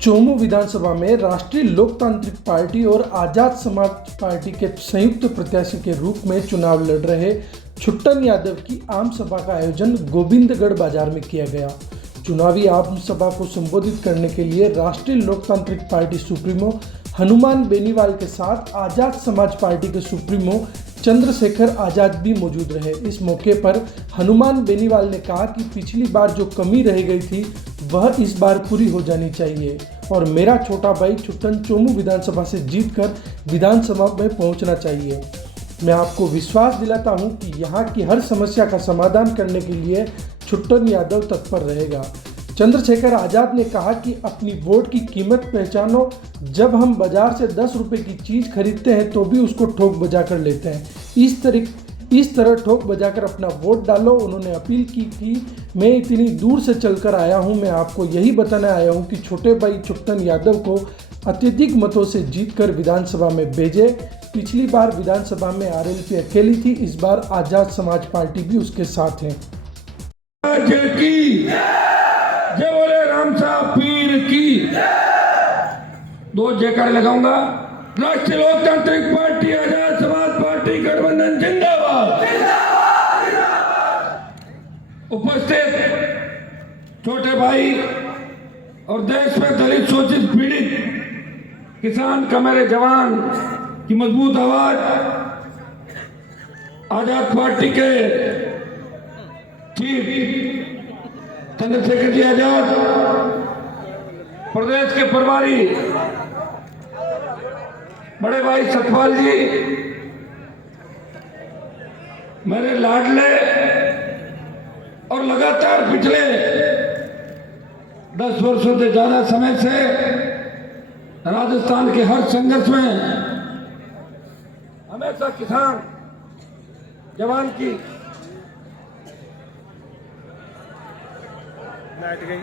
चोमू विधानसभा में राष्ट्रीय लोकतांत्रिक पार्टी और आजाद समाज पार्टी के संयुक्त प्रत्याशी के रूप में चुनाव लड़ रहे छुट्टन यादव की आम सभा का आयोजन गोविंदगढ़ बाजार में किया गया। चुनावी आम सभा को संबोधित करने के लिए राष्ट्रीय लोकतांत्रिक पार्टी सुप्रीमो हनुमान बेनीवाल के साथ आजाद समाज पार्टी के सुप्रीमो चंद्रशेखर आजाद भी मौजूद रहे। इस मौके पर हनुमान बेनीवाल ने कहा कि पिछली बार जो कमी रह गई थी वह इस बार पूरी हो जानी चाहिए और मेरा छोटा भाई छुट्टन चोमू विधानसभा से जीतकर विधानसभा में पहुंचना चाहिए। मैं आपको विश्वास दिलाता हूं कि यहां की हर समस्या का समाधान करने के लिए छुट्टन यादव तत्पर रहेगा। चंद्रशेखर आजाद ने कहा कि अपनी वोट की कीमत पहचानो। जब हम बाजार से 10 रुपये की चीज़ खरीदते हैं तो भी उसको ठोक बजा कर लेते हैं। इस तरह ठोक बजाकर अपना वोट डालो। उन्होंने अपील की कि मैं इतनी दूर से चलकर आया हूं, मैं आपको यही बताने आया हूं कि छोटे भाई छुट्टन यादव को अत्यधिक मतों से जीतकर विधानसभा में भेजे। पिछली बार विधानसभा में आरएलपी अकेली थी, इस बार आजाद समाज पार्टी भी उसके साथ है। जय बोले राम साहब पीर की। दो जयकारे लगाऊंगा। राष्ट्रीय लोकतांत्रिक पार्टी आजाद समाज पार्टी गठबंधन जिंदाबाद। उपस्थित छोटे भाई और देश में दलित शोषित पीड़ित किसान का मेरे जवान की मजबूत आवाज आजाद पार्टी के चीफ चंद्रशेखर जी आजाद, प्रदेश के प्रभारी बड़े भाई सतपाल जी, मेरे लाडले और लगातार पिछले 10 वर्षों से ज्यादा समय से राजस्थान के हर संघर्ष में हमेशा किसान जवान की लाइट गई।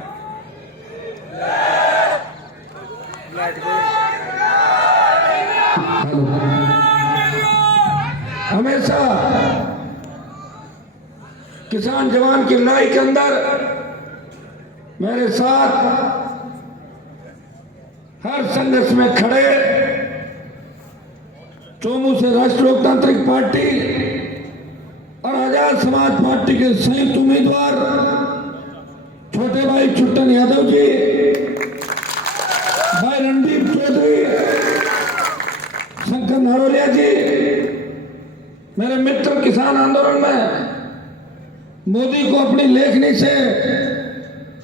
हमेशा किसान जवान की लड़ाई के अंदर मेरे साथ हर संघर्ष में खड़े चोमू से राष्ट्रीय लोकतांत्रिक पार्टी और आजाद समाज पार्टी के संयुक्त उम्मीदवार छोटे भाई छुट्टन यादव जी, भाई रणदीप चौधरी, शंकर नारोलिया जी, मेरे मित्र किसान आंदोलन में मोदी को अपनी लेखनी से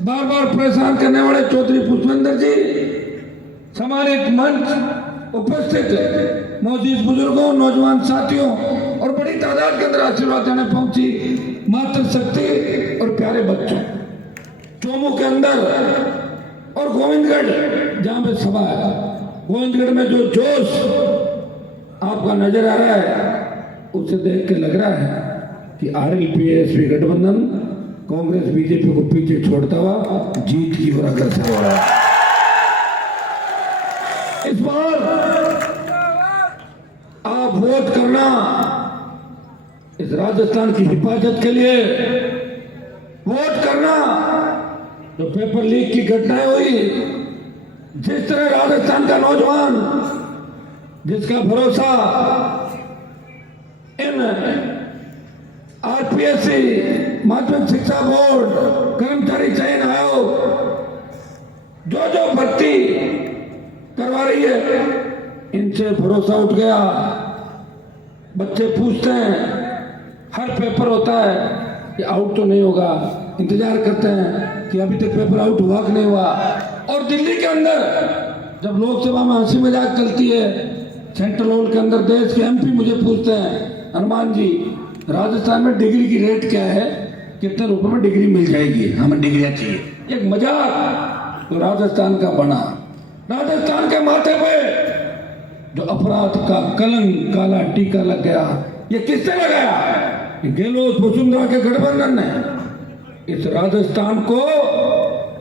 बार बार परेशान करने वाले चौधरी पुष्पेंद्र जी, सम्मानित मंच उपस्थित मौजूद बुजुर्गों, नौजवान साथियों और बड़ी तादाद के अंदर आशीर्वाद देने पहुंची मातृशक्ति और प्यारे बच्चों, चोमू के अंदर और गोविंदगढ़ जहां पे सभा है, गोविंदगढ़ में जो जोश आपका नजर आ रहा है उसे देख के लग रहा है कि आरएलपी गठबंधन कांग्रेस बीजेपी को पीछे छोड़ता हुआ जीत की ओर अग्रसर हो रहा है। इस बार आप वोट करना इस राजस्थान की हिफाजत के लिए, वोट करना जो पेपर लीक की घटनाएं हुई, जिस तरह राजस्थान का नौजवान जिसका भरोसा इन आरपीएससी माध्यमिक शिक्षा बोर्ड कर्मचारी चयन आयोग जो भर्ती करवा रही है, इनसे भरोसा उठ गया। बच्चे पूछते हैं, हर पेपर होता है कि आउट तो नहीं होगा, इंतजार करते हैं कि अभी तक पेपर आउट हुआ कि नहीं हुआ। और दिल्ली के अंदर जब लोकसभा में हंसी मजाक चलती है, सेंट्रल हॉल के अंदर देश के एमपी मुझे पूछते हैं, हनुमान जी राजस्थान में डिग्री की रेट क्या है, कितने रुपए में डिग्री मिल जाएगी, हमें डिग्रियां चाहिए। एक मजाक तो राजस्थान का बना, राजस्थान के माथे पे जो अपराध का कलंक काला टीका लग गया, ये किसने लगाया? गहलोत वसुंधरा के गठबंधन ने इस राजस्थान को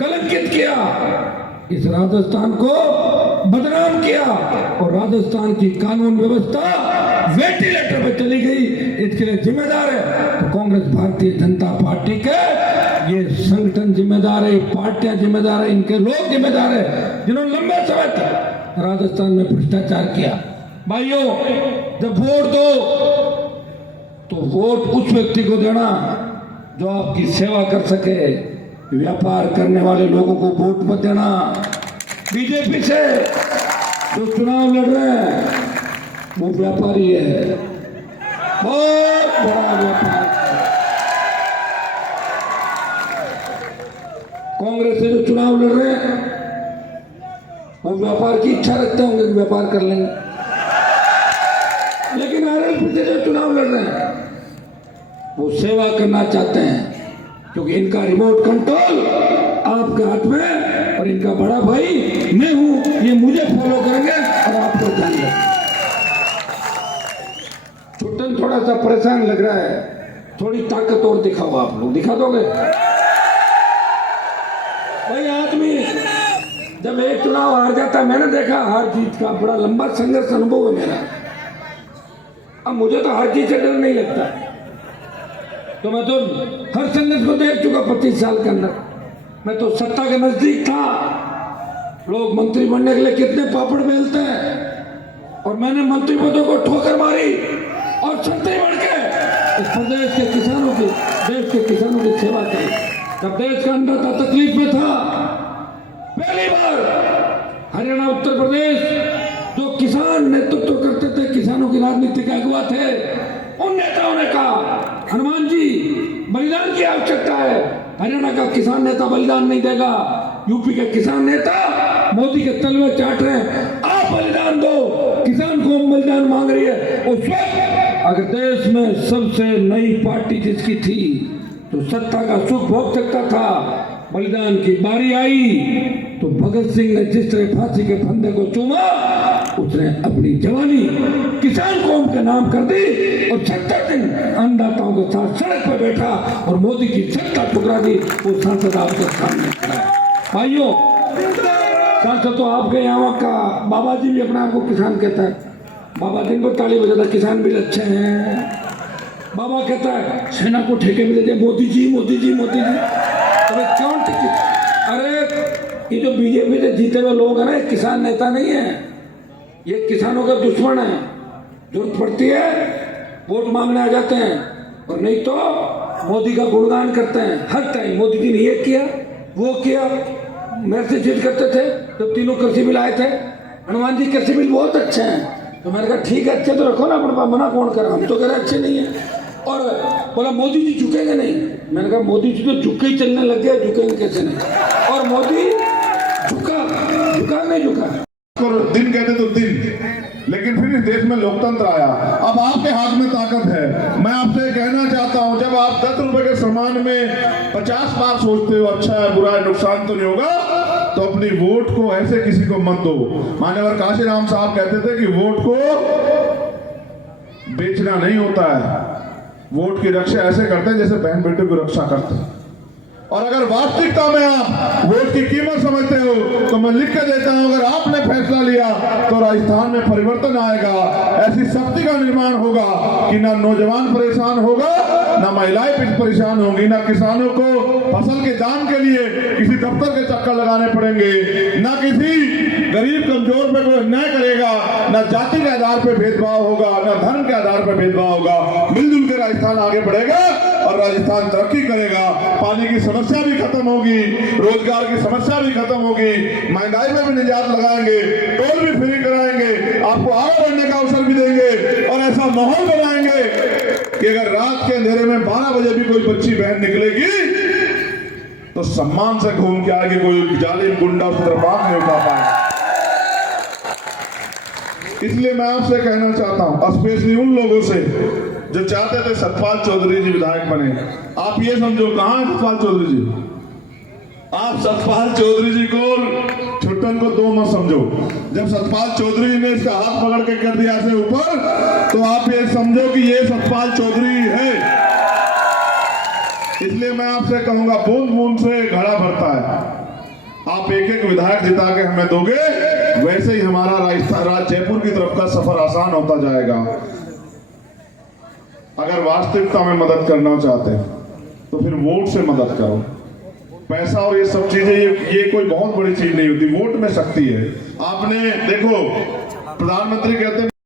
कलंकित किया, इस राजस्थान को बदनाम किया और राजस्थान की कानून व्यवस्था वेंटिलेटर पर चली गई। इसके लिए जिम्मेदार है तो कांग्रेस भारतीय जनता पार्टी के ये संगठन जिम्मेदार है, पार्टियां जिम्मेदार है, इनके लोग जिम्मेदार है जिन्होंने लंबे समय तक राजस्थान में भ्रष्टाचार किया। भाइयों, जब वोट दो तो वोट उस व्यक्ति को देना जो आपकी सेवा कर सके। व्यापार करने वाले लोगों को वोट मत देना। बीजेपी से जो चुनाव लड़ रहे हैं वो व्यापारी है, बहुत बड़ा व्यापार। कांग्रेस से जो चुनाव लड़ रहे हैं वो व्यापार की इच्छा रखते होंगे कि व्यापार कर लेंगे, लेकिन आरएलपी से जो चुनाव लड़ रहे हैं वो सेवा करना चाहते हैं, क्योंकि इनका रिमोट कंट्रोल आपके हाथ में और इनका बड़ा भाई मैं हूं, ये मुझे फॉलो करेंगे और आपको जानेंगे। छुट्टन थोड़ा सा परेशान लग रहा है, थोड़ी ताकत और दिखाओ। आप लोग दिखा दोगे? भाई आदमी जब एक चुनाव हार जाता है, मैंने देखा हार जीत का बड़ा लंबा संघर्ष अनुभव है मेरा। अब मुझे तो हार जीत से डर नहीं लगता, तो मैं तो हर संघर्ष को देख चुका 25 साल के अंदर। मैं तो सत्ता के नजदीक था, लोग मंत्री बनने के लिए कितने पापड़ बेलते हैं, और मैंने मंत्री पदों को ठोकर मारी और छत्री बन के इस प्रदेश के किसानों की, देश के किसानों की सेवा की। जब देश का अन्नदाता तकलीफ में था, पहली बार हरियाणा, उत्तर प्रदेश जो किसान नेतृत्व करते थे, किसानों की राजनीति के अगुवा थे, उन नेताओं ने कहा हनुमान जी बलिदान की आवश्यकता है, हरियाणा का किसान नेता बलिदान नहीं देगा, यूपी के किसान नेता मोदी के तलवे चाट रहे हैं, आप बलिदान दो, किसान को बलिदान मांग रही है। उस वक्त अगर देश में सबसे नई पार्टी जिसकी थी तो सत्ता का सुख भोग सकता था, बलिदान की बारी आई तो भगत सिंह ने जिस तरह फांसी के फंदे को चूमा, उसने अपनी जवानी किसान कौम के नाम कर दी और 76 दिन अन्नदाताओं के साथ सड़क पर बैठा और मोदी की सत्ता ठुकरा दी। वो सांसद आपके सामने खड़ा है। भाइयों, सांसद तो आपके यहाँ का बाबा जी भी अपने आप को किसान कहता है। बाबा दिन को ताली बजाता, किसान भी अच्छे हैं। बाबा कहता है सेना को ठेके में दे दे, मोदी जी मोदी जी मोदी जी। अरे क्यों टिकट? अरे ये जो बीजेपी से जीते हुए लोग हैं ना, किसान नेता नहीं है, ये किसानों का दुश्मन है। जरूरत पड़ती है वोट मांगने आ जाते हैं, और नहीं तो मोदी का गुणगान करते हैं हर टाइम। मोदी जी ने ये किया वो किया, मेरे से जिद करते थे जब तीनों कृषि बिल आए थे, हनुमान जी कृषि बिल बहुत अच्छे हैं, तो मैंने कहा ठीक है अच्छे तो रखो ना, अपने मना कौन कर, हम तो कह रहे अच्छे नहीं है। और बोला मोदी जी झुकेंगे नहीं, मैंने कहा मोदी जी तो झुके ही चलने लग गए, झुकेंगे कैसे नहीं। और मोदी झुका नहीं झुका। दिन कहते तो दिन, लेकिन फिर इस देश में लोकतंत्र आया। अब आपके हाथ में ताकत है। मैं आपसे कहना चाहता हूं, जब आप 10 रुपए के सामान में 50 बार सोचते हो अच्छा है बुरा है नुकसान तो नहीं होगा, तो अपनी वोट को ऐसे किसी को मत दो। मान्यवर काशीराम साहब कहते थे कि वोट को बेचना नहीं होता है, वोट की रक्षा ऐसे करते हैं जैसे बहन बेटे की रक्षा करते हैं। और अगर वास्तविकता में आप वोट की कीमत समझते हो तो मैं लिख के देता हूं, अगर आपने फैसला लिया तो राजस्थान में परिवर्तन आएगा। ऐसी शक्ति का निर्माण होगा कि ना नौजवान परेशान होगा, ना महिलाएं परेशान होंगी, ना किसानों को फसल के दाम के लिए किसी दफ्तर के चक्कर लगाने पड़ेंगे, ना किसी गरीब कमजोर पे कोई अन्याय करेगा, ना जाति के आधार पर भेदभाव होगा, ना धर्म के आधार पर भेदभाव होगा। मिलजुल के राजस्थान आगे बढ़ेगा और राजस्थान तरक्की करेगा। पानी की समस्या भी खत्म होगी, रोजगार की समस्या भी खत्म होगी, महंगाई में भी निजात लगाएंगे, टोल भी फ्री कराएंगे, आपको आगे बढ़ने का अवसर भी देंगे और ऐसा माहौल बनाएंगे कि अगर रात के अंधेरे में 12 बजे भी कोई बच्ची बहन निकलेगी तो सम्मान से घूम के आगे कोई जालिम गुंडा उस तरफ आंख नहीं उठा पाए। इसलिए मैं आपसे कहना चाहता हूं, स्पेशली उन लोगों से जो चाहते थे सतपाल चौधरी जी विधायक बने। आप ये समझो कहां है सतपाल चौधरी जी? आप सतपाल चौधरी जी को छुट्टन को दो मत समझो। जब सतपाल चौधरी ने इसका हाथ पकड़ के कर दिया से ऊपर, तो आप ये समझो कि ये सतपाल चौधरी है। इसलिए मैं आपसे कहूंगा, बूंद बूंद से घड़ा भरता है। आप एक एक विधायक जिता के हमें दोगे, वैसे ही हमारा राजस्थान जयपुर की तरफ का सफर आसान होता जाएगा। अगर वास्तविकता में मदद करना चाहते हैं तो फिर वोट से मदद करो। पैसा और ये सब चीजें ये कोई बहुत बड़ी चीज नहीं होती, वोट में शक्ति है। आपने देखो प्रधानमंत्री कहते हैं